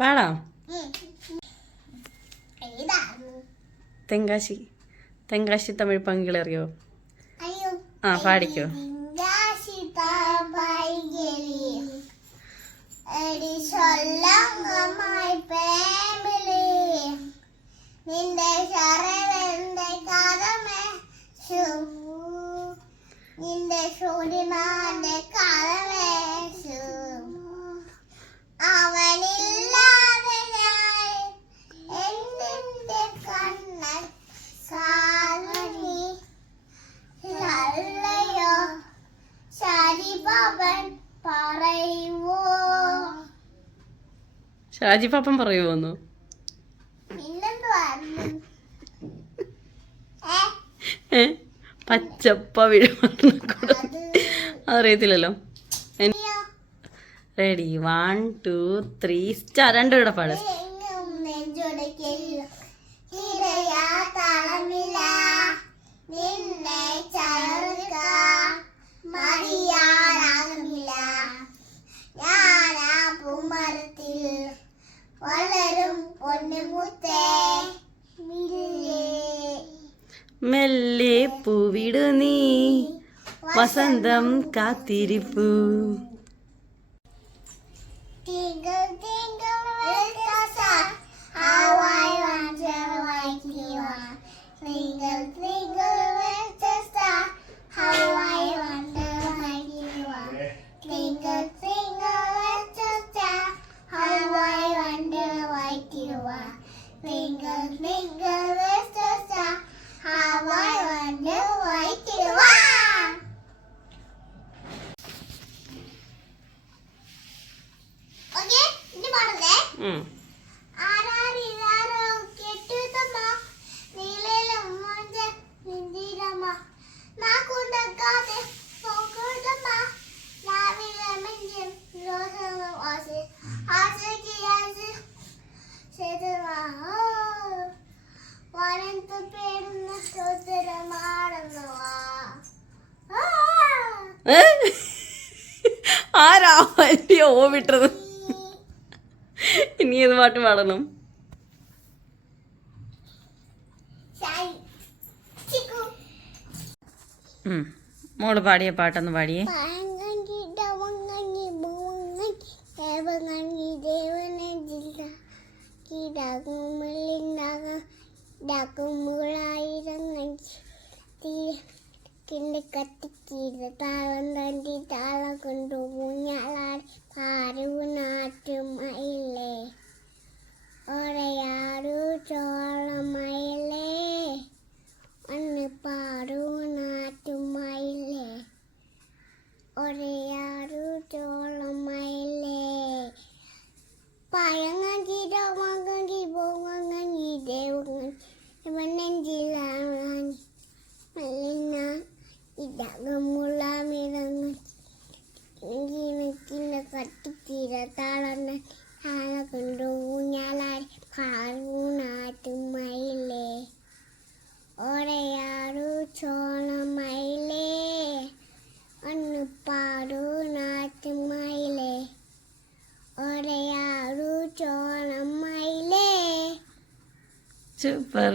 പാടാം. തെങ്കാശി തെങ്കാശി തമിഴ് പങ്കിളറിയോ? ആ പാടിക്കോ. ഷാജി പാപ്പൻ പറയുമോന്നു? പച്ചപ്പ വീഴുകൂടെ അതറിയത്തില്ലല്ലോ. Ready 1 2 3 start. രണ്ടുകൂടെ പാട്. മെല്ലെ പൂവിടു നീ വസന്തം കാത്തിരിപ്പു. ആരാ വലിയ ഓവിട്ടത്? ഇനി ഏത് പാട്ട് പാടണം? മോള് പാടിയ പാട്ടൊന്ന് പാടിയേ. താളം തണ്ടി താളം കൊണ്ടു ഊഞ്ഞാലാടി പാടു നാട്ടുമയിലേ ഒരയാടു ചോളമയിലേ ഒന്ന് പാടു നാട്ടുമയിലേ ഒരയാടു ചോളമയിലേ പഴങ്ങി മങ്ങി പോങ്ങി ദേവങ്ങി നെഞ്ചിലാണ് മല്ലിന ഇതകമുള്ള മിറങ്ങി കട്ടിത്തീര താളന്ന താള കൊണ്ടു ഊഞ്ഞാലാടി പാടു നാട്ടുമയിലേ ഒരയാടു ചോളമയിലേ ഒന്ന് പാടു നാട്ടുമയിലേ ഒരയാടു ചോളമയിലേ. സൂപ്പർ.